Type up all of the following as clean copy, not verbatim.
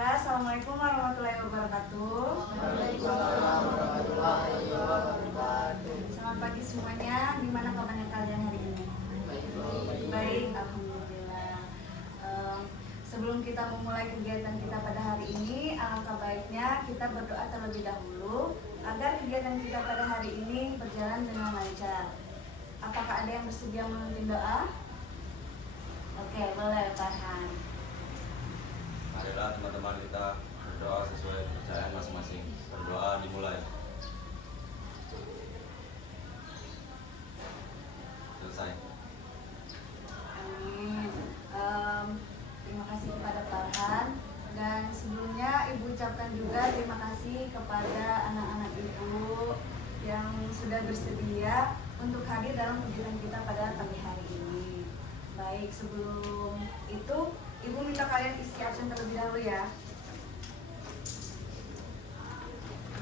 Baiklah, Assalamualaikum warahmatullahi wabarakatuh. Waalaikumsalam warahmatullahi wabarakatuh. Selamat pagi semuanya. Gimana kabarnya kalian hari ini? Baik, alhamdulillah. Sebelum kita memulai kegiatan kita pada hari ini, alangkah baiknya kita berdoa terlebih dahulu agar kegiatan kita pada hari ini berjalan dengan lancar. Apakah ada yang bersedia memimpin doa? Oke, boleh, Farhan. Marilah teman-teman kita berdoa sesuai kepercayaan masing-masing. Berdoa dimulai. Selesai. Amin. Terima kasih kepada Farhan. Dan sebelumnya Ibu ucapkan juga terima kasih kepada anak-anak Ibu yang sudah bersedia untuk hadir dalam kegiatan kita pada pagi hari ini. Baik, sebelum itu Ibu minta kalian isi absen terlebih dahulu ya.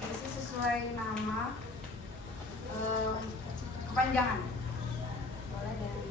Isi sesuai nama, kepanjangan. Boleh dari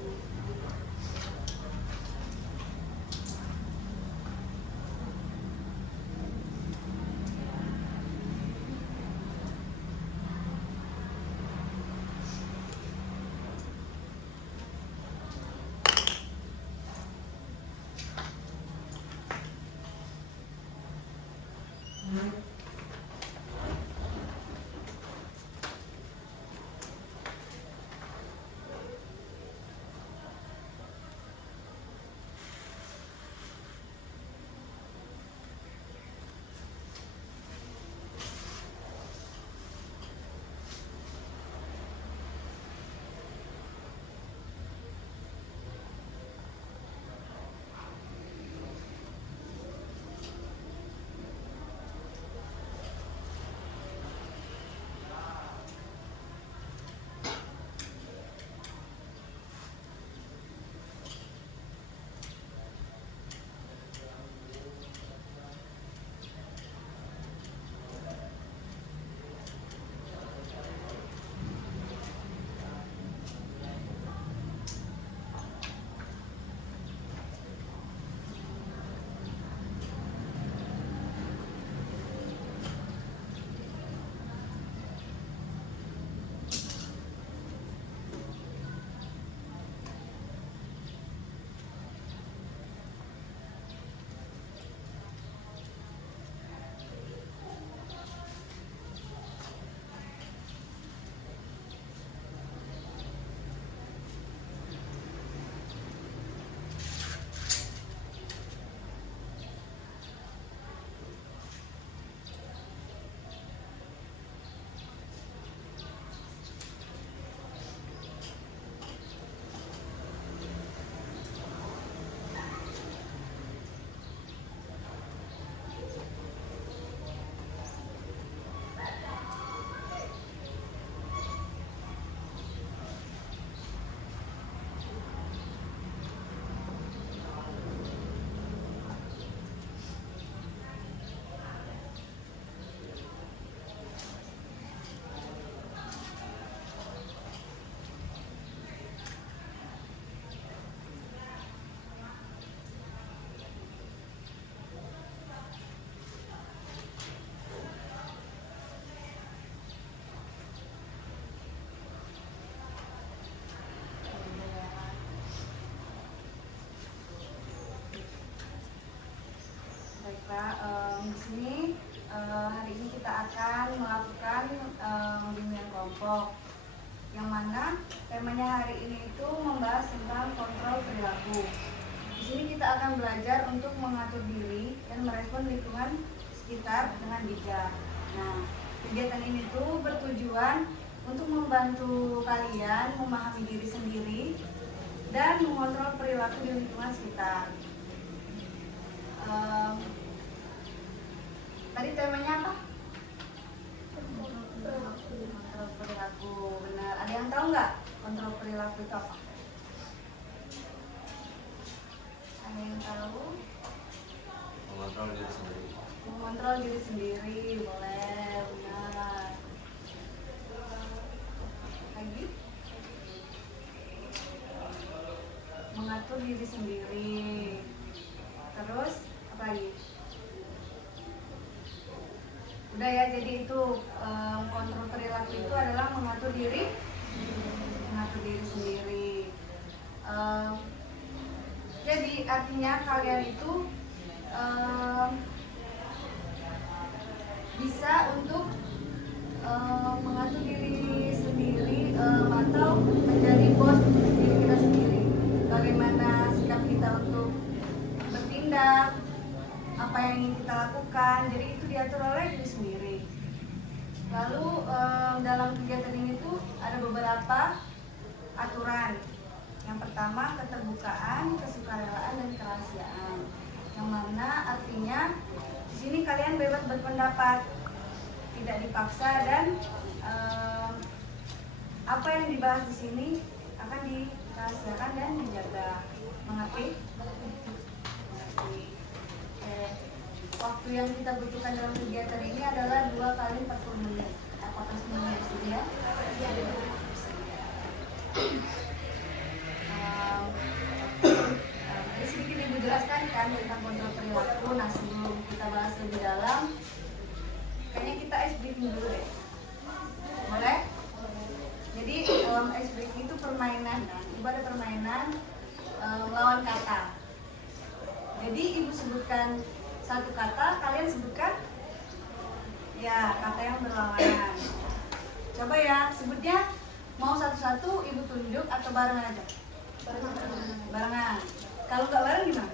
di sini hari ini kita akan melakukan bimbingan kelompok yang mana temanya hari ini itu membahas tentang kontrol perilaku. Di sini kita akan belajar untuk mengatur diri dan merespon lingkungan sekitar dengan bijak. Nah, kegiatan ini tuh bertujuan untuk membantu kalian memahami diri sendiri dan mengontrol perilaku di lingkungan sekitar. Tadi temanya apa? Kontrol perilaku, benar. Ada yang tahu nggak kontrol perilaku itu apa? Ada yang tahu? Mengontrol diri sendiri. Mengontrol diri sendiri, boleh, benar. Lagi? Mengatur diri sendiri. Terus apa lagi? Udah ya, jadi itu kontrol perilaku itu adalah mengatur diri sendiri. Jadi artinya kalian itu bisa untuk mengatur diri sendiri atau menjadi bos diri kita sendiri. Bagaimana sikap kita untuk bertindak, apa yang ingin kita lakukan, jadi itu diatur oleh diri sendiri. Lalu dalam kegiatan ini tuh ada beberapa aturan. Yang pertama keterbukaan, kesukarelaan, dan kerahasiaan. Yang mana artinya di sini kalian bebas berpendapat, tidak dipaksa, dan apa yang dibahas di sini akan dirahasiakan dan dijaga. Mengerti? Waktu yang kita butuhkan dalam kegiatan ini adalah 2 kali 40 menit. Apakah semuanya bersedia? Iya. Jadi sedikit ibu jelaskan kan tentang kontrol perilaku. Nah, sebelum kita bahas lebih dalam, kayaknya kita ice breaking dulu deh. Boleh? Jadi ice breaking itu permainan. Ibu ada permainan melawan kata. Jadi ibu sebutkan satu kata, kalian sebutkan ya kata yang berlawanan. Coba ya, sebutnya mau satu-satu, ibu tunjuk atau barengan aja? Barengan. Kalau nggak bareng gimana?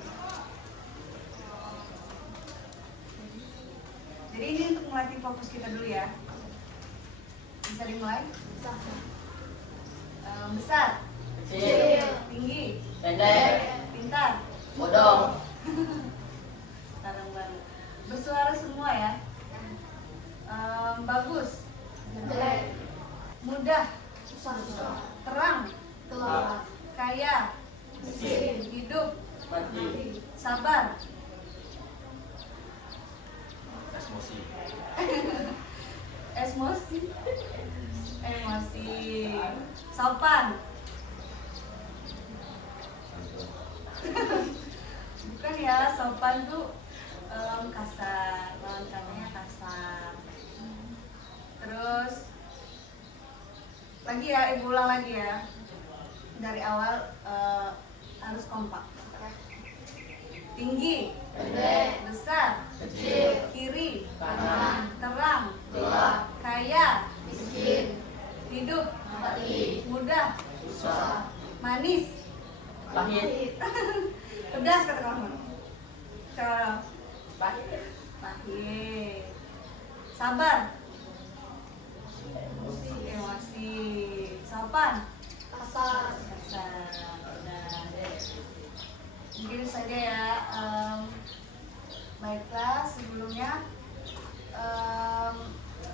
Jadi ini untuk melatih fokus kita dulu ya. Bisa dimulai? Besar, Kecil, tinggi, pendek, pintar, bodoh, bareng-bareng. Bersuara semua ya. Bagus, jelek, mudah, susah, terang, gelap, kaya, miskin, hidup, mati, sabar, Emosi. emosi, sopan, Santun. bukan ya, sopan tuh kasar, lawan katanya kasar. Terus lagi ya, ibu ulang lagi ya. Dari awal harus kompak. Tinggi, pendek, besar, kecil, kiri, kanan, terang, gelap, kaya, miskin, hidup, mati, mudah, susah, manis, pahit, pedas kata kamu. Coba pahit, pahit, sabar, emosi, sopan, kasar, kasar. Nah, mungkin saja ya. Baiklah, sebelumnya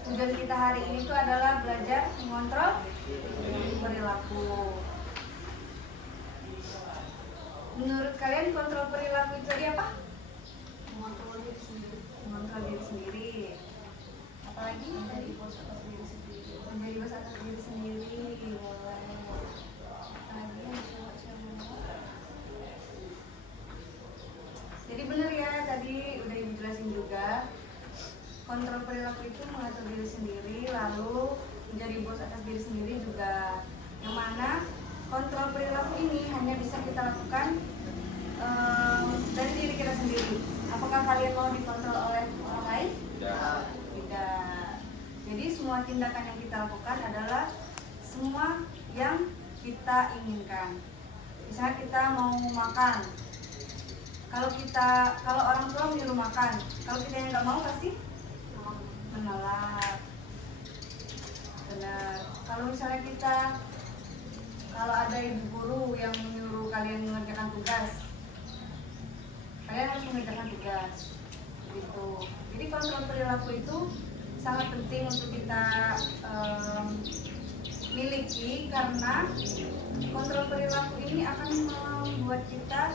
tujuan kita hari ini tuh adalah belajar mengontrol perilaku. Menurut kalian kontrol perilaku itu tadi apa? Mengontrol diri sendiri. Mengontrol diri sendiri. Apalagi menjadi bos atas diri sendiri. Menjadi bos atas diri sendiri. Boleh. Apalagi yang coba-coba. Jadi benar ya, tadi udah ibu jelasin juga. Kontrol perilaku itu mengatur diri sendiri, lalu menjadi bos atas diri sendiri juga. Yang mana kontrol perilaku ini hanya bisa kita lakukan dari diri kita sendiri. Apakah kalian mau dikontrol oleh orang lain? Tidak. Tidak. Jadi semua tindakan yang kita lakukan adalah semua yang kita inginkan. Misalnya kita mau makan, kalau orang tua menyuruh makan, kalau kita yang nggak mau pasti menolak. Benar. Kalau misalnya kalau ada ibu guru yang menyuruh kalian mengerjakan tugas, kalian harus mengerjakan tugas. Gitu. Jadi kontrol perilaku itu sangat penting untuk kita miliki, karena kontrol perilaku ini akan membuat kita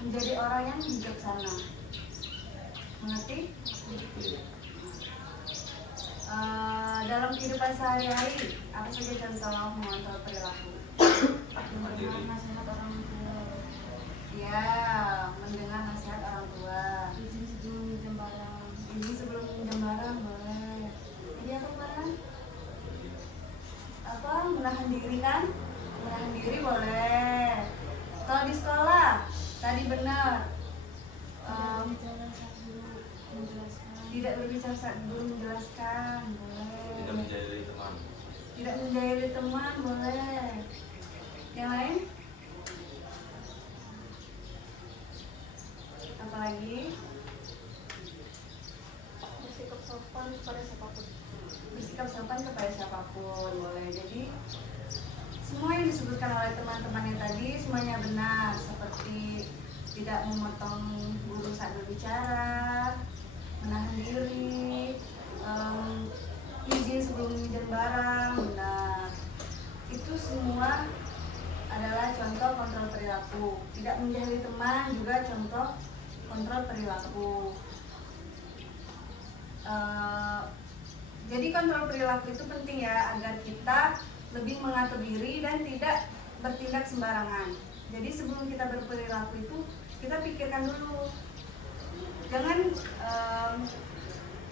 menjadi orang yang bijaksana. Mengerti? Dalam kehidupan sehari-hari, apa saja contoh mengontrol perilaku? Mandiri. Nasihat orang tua. Ya, mendengar nasihat orang tua. Izin sebelum minjem barang. Izin sebelum minjem barang boleh. Tidak berbicara saat guru menjelaskan, boleh. Tidak menjadi teman. Tidak menjahili teman, boleh. Yang lain? Apalagi? Bersikap sopan kepada siapapun. Bersikap sopan kepada siapapun, boleh. Jadi semua yang disebutkan oleh teman-temannya tadi semuanya benar, seperti tidak memotong guru saat berbicara, menahan diri, izin sebelum meminjam barang, benar. Itu semua adalah contoh kontrol perilaku. Tidak menjahili teman juga contoh kontrol perilaku. Jadi kontrol perilaku itu penting ya, agar kita lebih mengatur diri dan tidak bertindak sembarangan. Jadi sebelum kita berperilaku itu kita pikirkan dulu. Jangan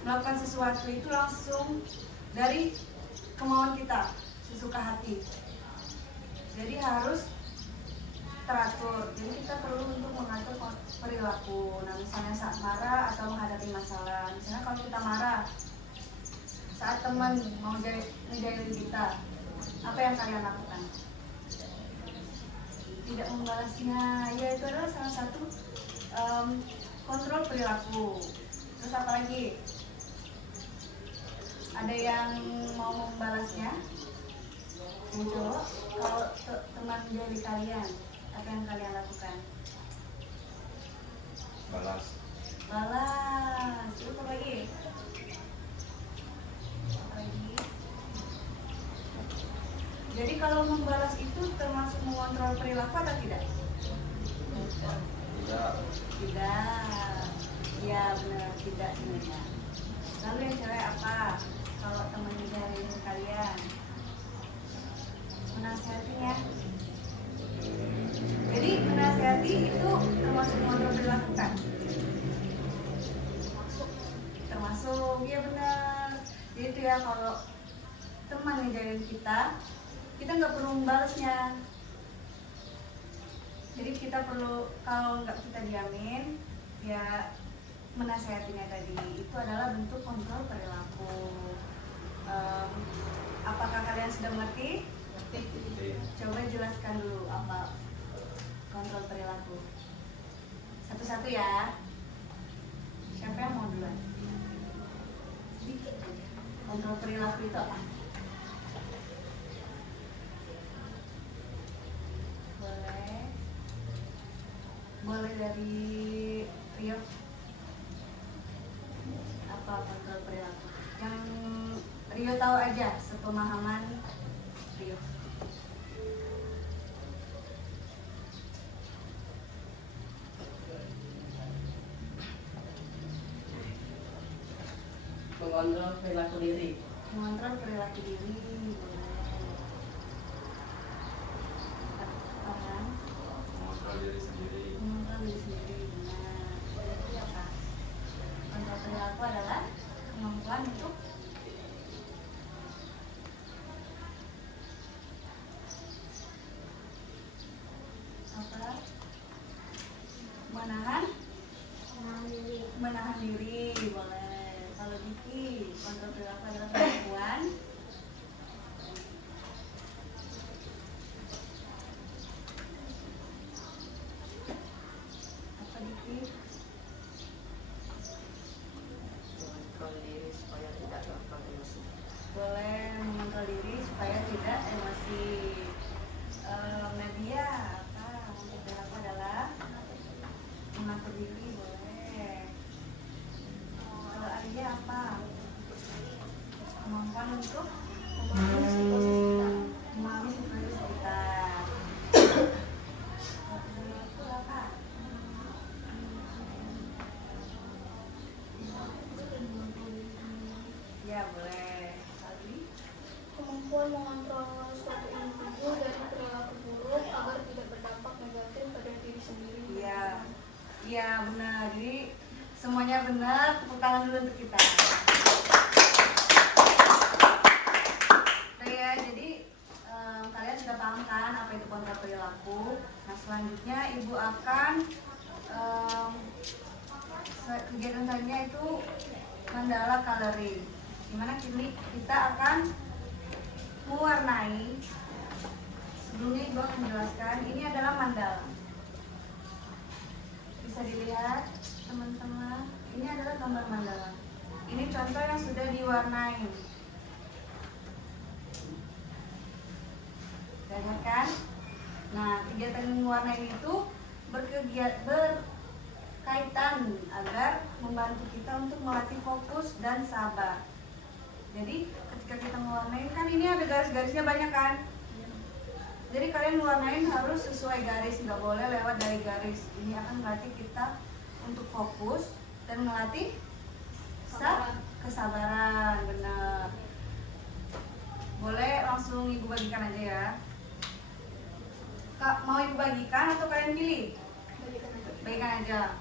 melakukan sesuatu itu langsung dari kemauan kita, sesuka hati. Jadi harus teratur. Jadi kita perlu untuk mengatur perilaku. Nah, misalnya saat marah atau menghadapi masalah. Misalnya kalau kita marah saat teman mau ngejailin kita, apa yang kalian lakukan? Tidak membalasnya. Ya, itu adalah salah satu kontrol perilaku. Terus apa lagi? Ada yang mau membalasnya? Yang cowok, kalau teman menjadi kalian, apa yang kalian lakukan? Balas. Balas. Terus apa lagi? Apa lagi? Jadi kalau membalas itu termasuk mengontrol perilaku atau tidak? Tidak. Tidak. Ya benar, tidak sebenarnya. Lalu yang cewek apa? Kalau teman menjahilin kalian, menasihatinya. Jadi menasihati itu termasuk mengontrol perilaku kan? Termasuk, ya benar. Jadi itu ya, kalau teman ngejailin kita nggak perlu membalasnya. Jadi kita perlu, kalau nggak kita diamin, ya menasehatinya tadi. Itu adalah bentuk kontrol perilaku. Apakah kalian sudah mengerti? Coba jelaskan dulu apa kontrol perilaku. Satu-satu ya. Siapa yang mau duluan? Sedikit aja. Kontrol perilaku itu apa? Boleh dari Rio. Apa kontrol perilaku? Yang Rio tahu aja, sepemahaman Rio. Mengontrol perilaku diri. Mengontrol perilaku diri, boleh. Paham? Mengontrol diri sendiri. Mengontrol diri sendiri, benar. Jadi apa? Kontrol perilaku adalah kemampuan untuk apa? Menahan diri, boleh. Kalau Diki, kontrol perilaku adalah kemampuan apa Diki? Mengontrol diri supaya tidak gampang emosi. Boleh mengontrol diri supaya tidak emosi. Nadia, apa kontrol perilaku adalah mengatur diri, boleh. Kalau Arya apa? Kemampuan untuk memahami situasi sekitar. Kalau perilaku apa? Ya boleh. Lagi? Kemampuan mengontrol suatu individu dari perilaku buruk agar tidak berdampak negatif pada diri sendiri. Iya, iya benar. Jadi semuanya benar. Tepuk tangan dulu untuk kita. Oke ya, jadi kalian sudah paham kan apa itu kontrol perilaku. Nah selanjutnya ibu akan kegiatan contohnya itu mandala coloring, dimana kita akan mewarnai. Sebelumnya Ibu akan menjelaskan, ini adalah mandala. Bisa dilihat teman-teman, ini adalah gambar mandala. Ini contoh yang sudah diwarnai. Lihat kan? Nah, kegiatan mewarnai itu berkaitan agar membantu kita untuk melatih fokus dan sabar. Jadi ketika kita mewarnai kan ini ada garis-garisnya banyak kan? Jadi kalian mewarnai harus sesuai garis, nggak boleh lewat dari garis. Ini akan melatih kita untuk fokus dan melatih kesabaran, benar. Boleh langsung Ibu bagikan aja ya. Kak, mau Ibu bagikan atau kalian pilih? Bagikan aja.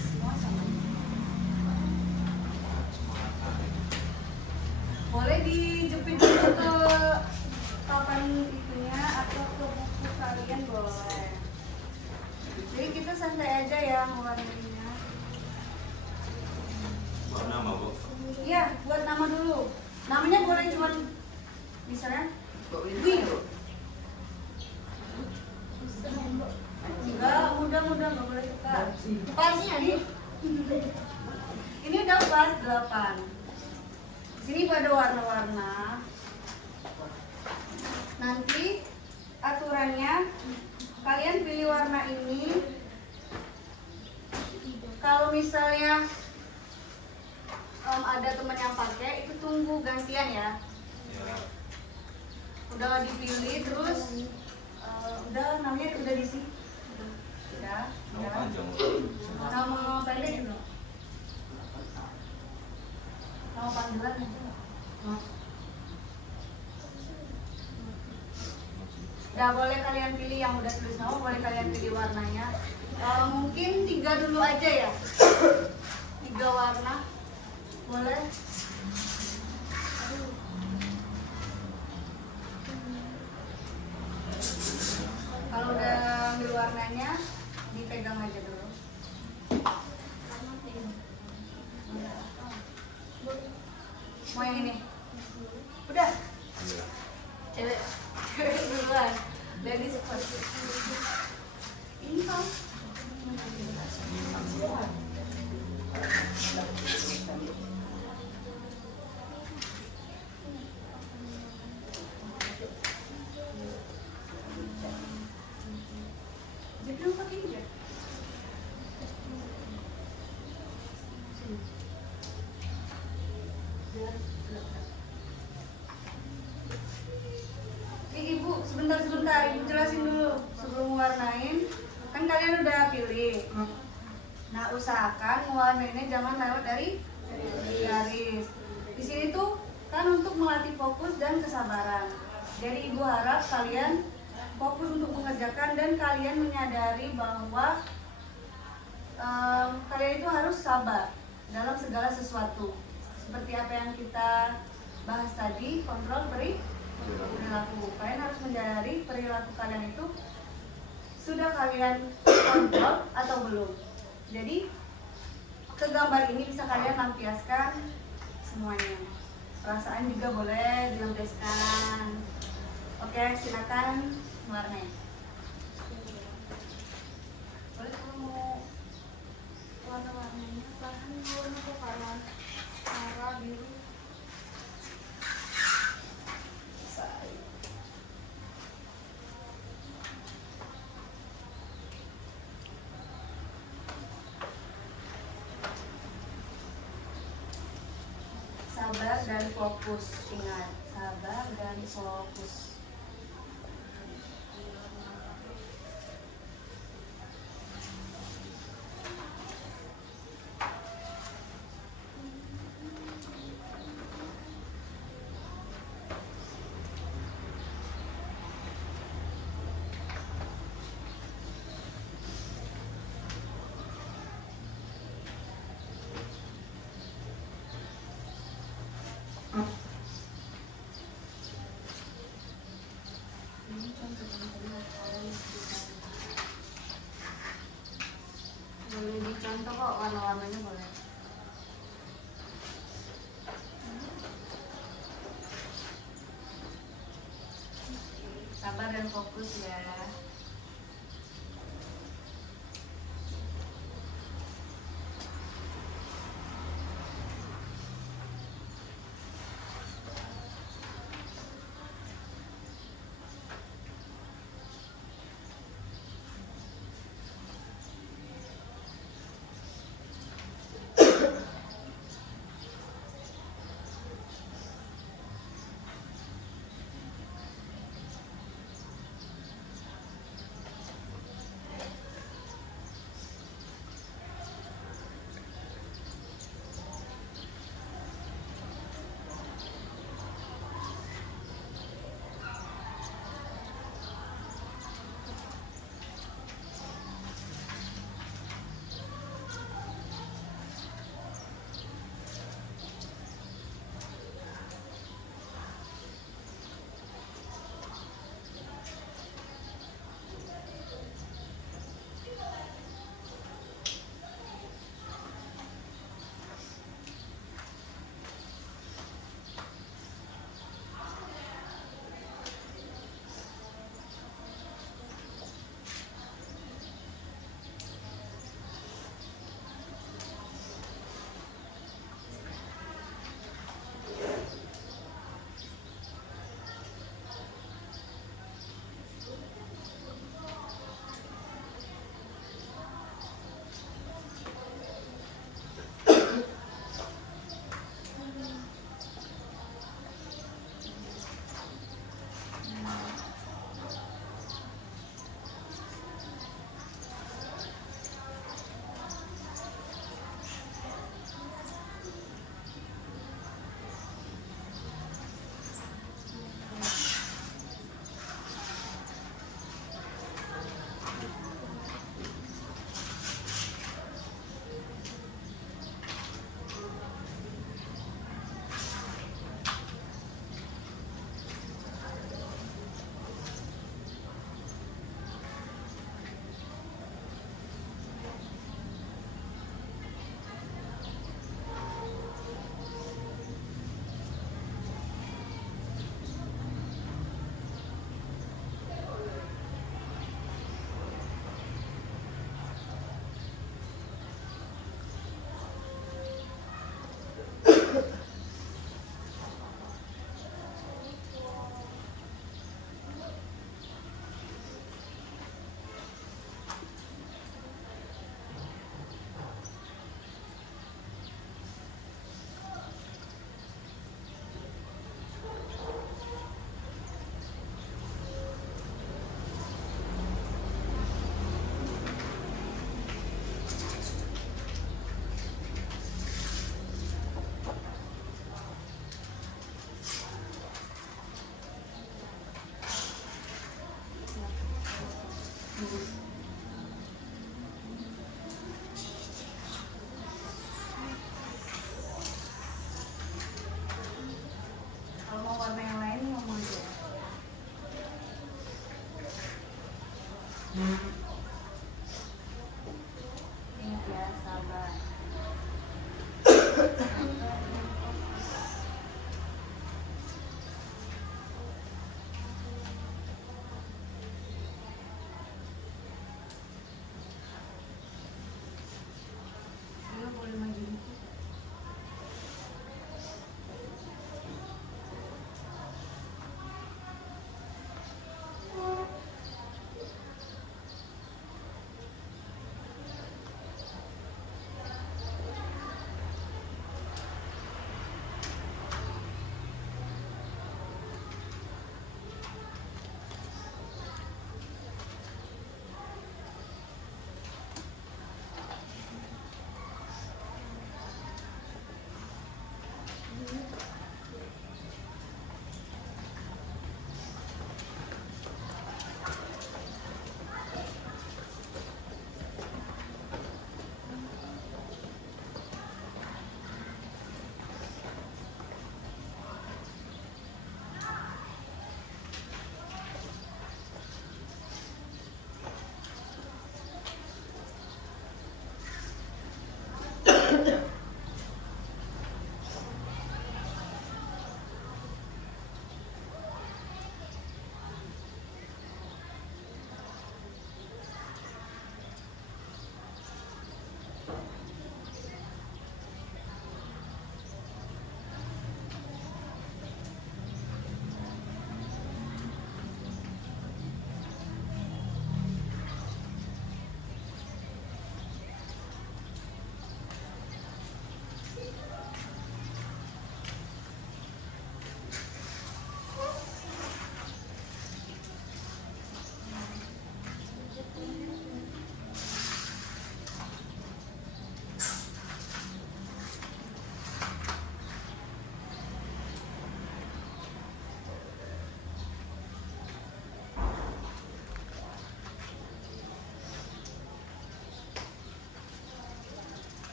Semua sama. Boleh dijepit dulu ke papan itunya atau ke buku kalian boleh. Jadi kita santai aja ya mewarnainya. Buat nama, Bu. Iya, buat nama dulu. Namanya boleh cuma misalnya Dwi. Enggak, mudah-mudah nggak boleh suka. Pas ini. Ini udah pas 8. Di sini pada warna-warna. Nanti aturannya kalian pilih warna ini. Kalau misalnya ada teman yang pakai, itu tunggu gantian ya. Ya. Udah dipilih terus udah namanya udah diisi. Udah. Nama panjang. Nama pendek itu. Nama panggilan itu. Udah boleh kalian pilih yang udah tulis nama, boleh kalian pilih warnanya. Mungkin 3 dulu aja ya. 3 warna. Boleh. Kalau udah ambil warnanya, dipegang aja dulu. Mau yang ini? Udah. Iya. Cewek duluan. Ladies first. Ini kan. Jadi lu pakai ini ya? Ibu, sebentar, Ibu jelasin dulu sebelum mewarnain. Kan kalian udah pilih. Nah, usahakan mewarnainya jangan lewat dari garis. Di sini tuh kan untuk melatih fokus dan kesabaran. Jadi Ibu harap kalian fokus untuk mengerjakan dan kalian menyadari bahwa kalian itu harus sabar dalam segala sesuatu. Seperti apa yang kita bahas tadi, kontrol perilaku. Kalian harus menyadari perilaku kalian itu sudah kalian kontrol atau belum. Jadi ke gambar ini bisa kalian lampiaskan semuanya. Perasaan juga boleh dilampiaskan. Oke, silakan mewarnai. Boleh kamu mau warna-warnanya? Bahan warna kepala merah, biru. Sabar dan fokus, ingat, sabar dan fokus. fokus ya. Kalau mau warna yang lain ngomong aja. Ingat ya, sabar. Iya, boleh maju dikit.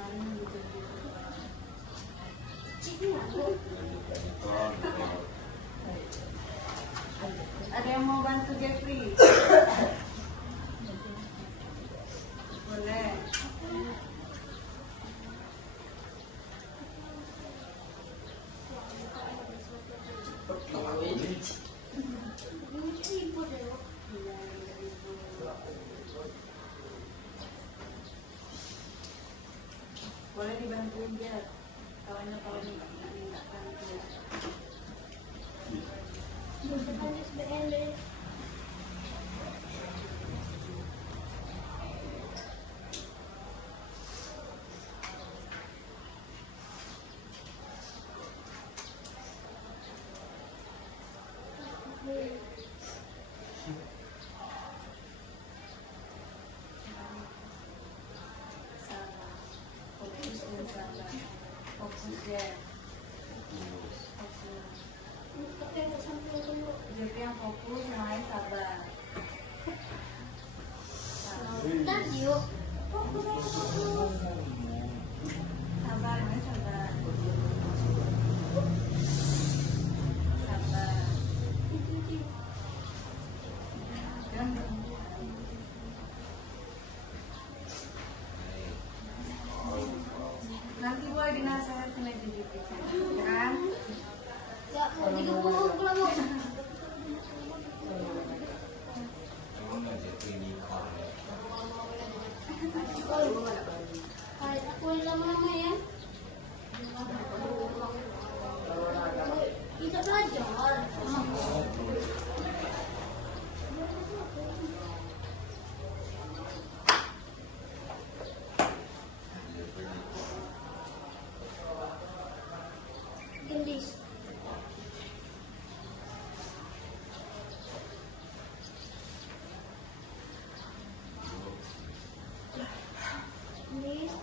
kemarin gitu. Ada yang mau bantu Jeffrey? Boleh. Boleh dibantuin dia. Kawannya kalau minta bantu. Salah. Fokus dan salah. Fokus ya. Fokus. Jadi yang fokus, yang lain sabar. Sabar, ini sabar. Sabar. Nanti boleh dinasehatin aja gitu, kan? Emang nggak jadi unicorn ya? Kita belajar. Gendis. Gendis.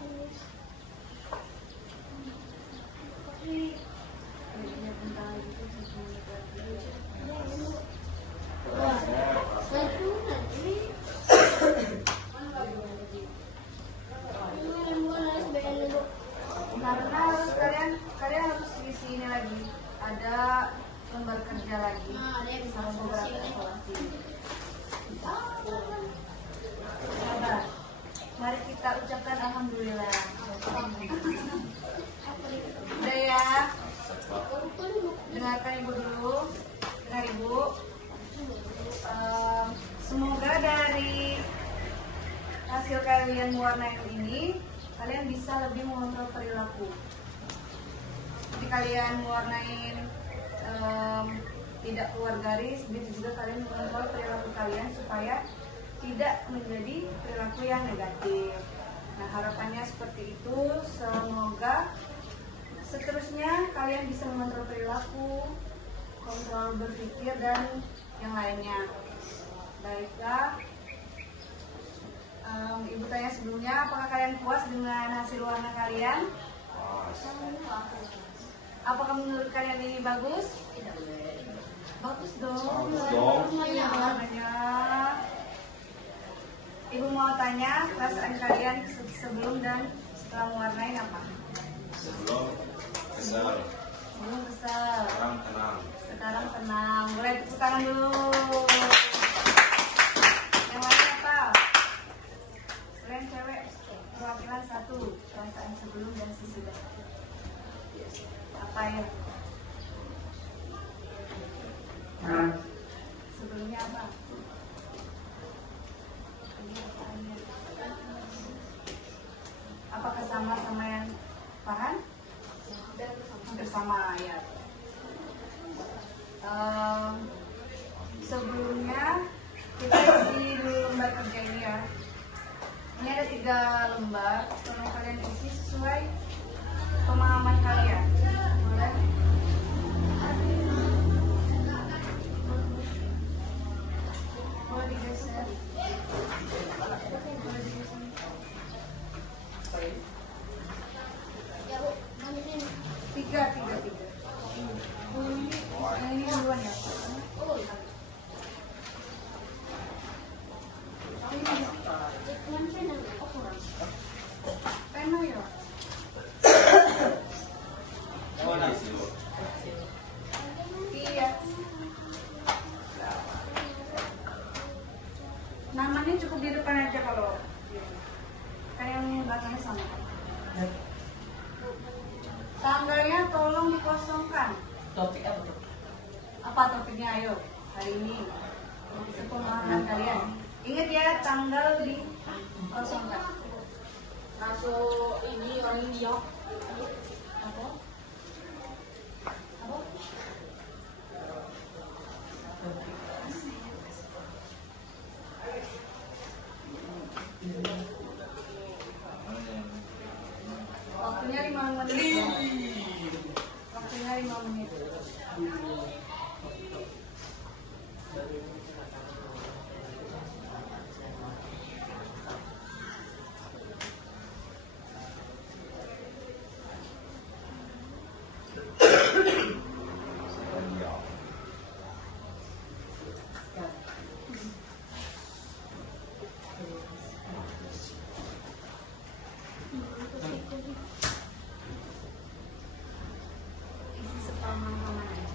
Kayaknya bentar gitu, 1 menit lagi. Karena harus kalian harus isi ini lagi. Ada lembar kerja lagi. Sama beberapa evaluasi. Sabar. Mari kita ucapkan alhamdulillah. Udah ya. Dengarkan ibu dulu. Dengar ibu. Semoga dari hasil kalian mewarnai ini, kalian bisa lebih mengontrol perilaku. Jadi kalian mewarnai tidak keluar garis, begitu juga kalian mengontrol perilaku kalian supaya tidak menjadi perilaku yang negatif. Nah, harapannya seperti itu. Semoga seterusnya kalian bisa mengontrol perilaku, kontrol berpikir, dan yang lainnya. Baiklah, Ibu tanya sebelumnya, apakah kalian puas dengan hasil warna kalian? Apakah menurut kalian ini bagus? Bagus dong. Bagus dong. Warnanya. Ibu mau tanya perasaan kalian sebelum dan setelah mewarnai apa? Sebelum kesel, Sebelum kesel. sekarang tenang. Sekarang tenang. Boleh tepuk tangan dulu. Yang lain apa? Kalian cewek perwakilan 1, perasaan sebelum dan sesudah. Apa ya? Sebelumnya apa? Apakah sama yang Farhan? Hampir sama ya. Sebelumnya kita isi dulu lembar kerja ini ya. Ini ada 3 lembar. Tolong kalian isi sesuai pemahaman kalian. Boleh? Boleh digeser. Boleh digeser. Ya, Bu. Bantuin. 3. Yang ini duluan ya. Oh, Ini jangan pena. Oh, kurang. pena ya. Topik apa tuh? Apa topiknya? Ayo hari ini pemahaman kalian. Ingat ya, tanggal di kosongkan. Masuk ini orang India. Apa? Apa? Waktunya 5 menit ya. Waktunya 5 menit. Isi sepemahaman aja.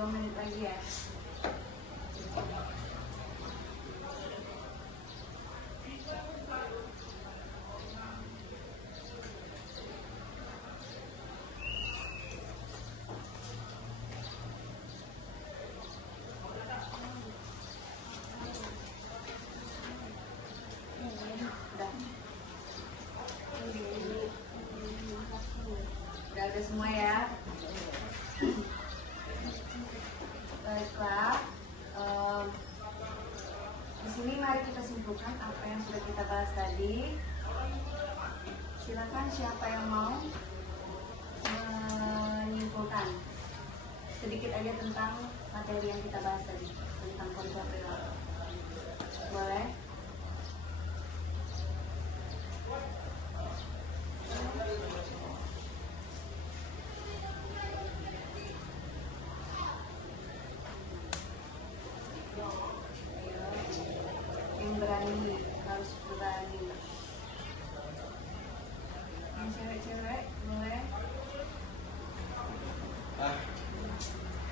2 menit lagi ya. Udah ada semua ya. Baiklah, di sini mari kita simpulkan apa yang sudah kita bahas tadi. Silakan siapa yang mau menyimpulkan sedikit aja tentang materi yang kita bahas tadi tentang kontrol perilaku. Boleh? Yang berani, harus berani. Yang cewek-cewek boleh?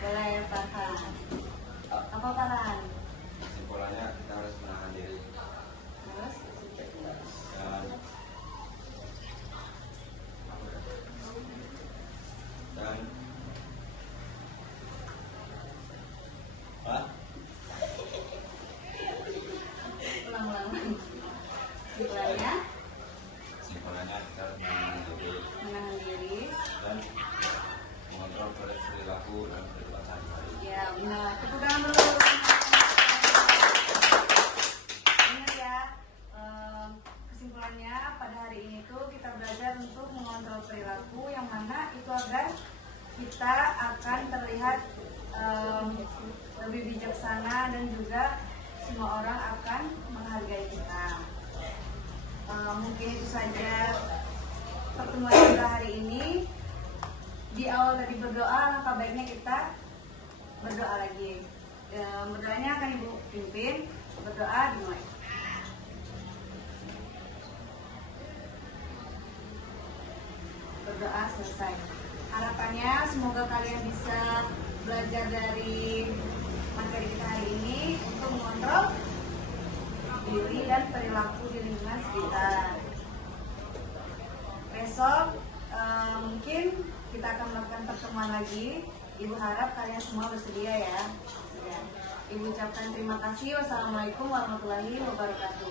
Boleh, Farhan. Apa Farhan? Kesimpulannya kita harus menahan diri Terus? dan apa? Ulang-ulang. Kesimpulannya? Kesimpulannya kita harus Menahan diri. dan mengontrol perilaku dan kehidupan sehari-hari. Ya, benar. Tepuk tangan dulu. Ingat ya, kesimpulannya pada hari ini tuh kita belajar untuk mengontrol perilaku yang mana itu agar kita akan terlihat lebih bijaksana dan juga semua orang akan menghargai kita. Mungkin itu saja pertemuan kita hari ini. Di awal tadi berdoa, langkah baiknya kita berdoa lagi. Berdoanya akan Ibu pimpin. Berdoa dimulai. Berdoa selesai. Harapannya semoga kalian bisa belajar dari materi kita hari ini untuk mengontrol diri dan perilaku di lingkungan sekitar. Besok mungkin kita akan melakukan pertemuan lagi. Ibu harap kalian semua bersedia ya. Ibu ucapkan terima kasih. Wassalamualaikum warahmatullahi wabarakatuh.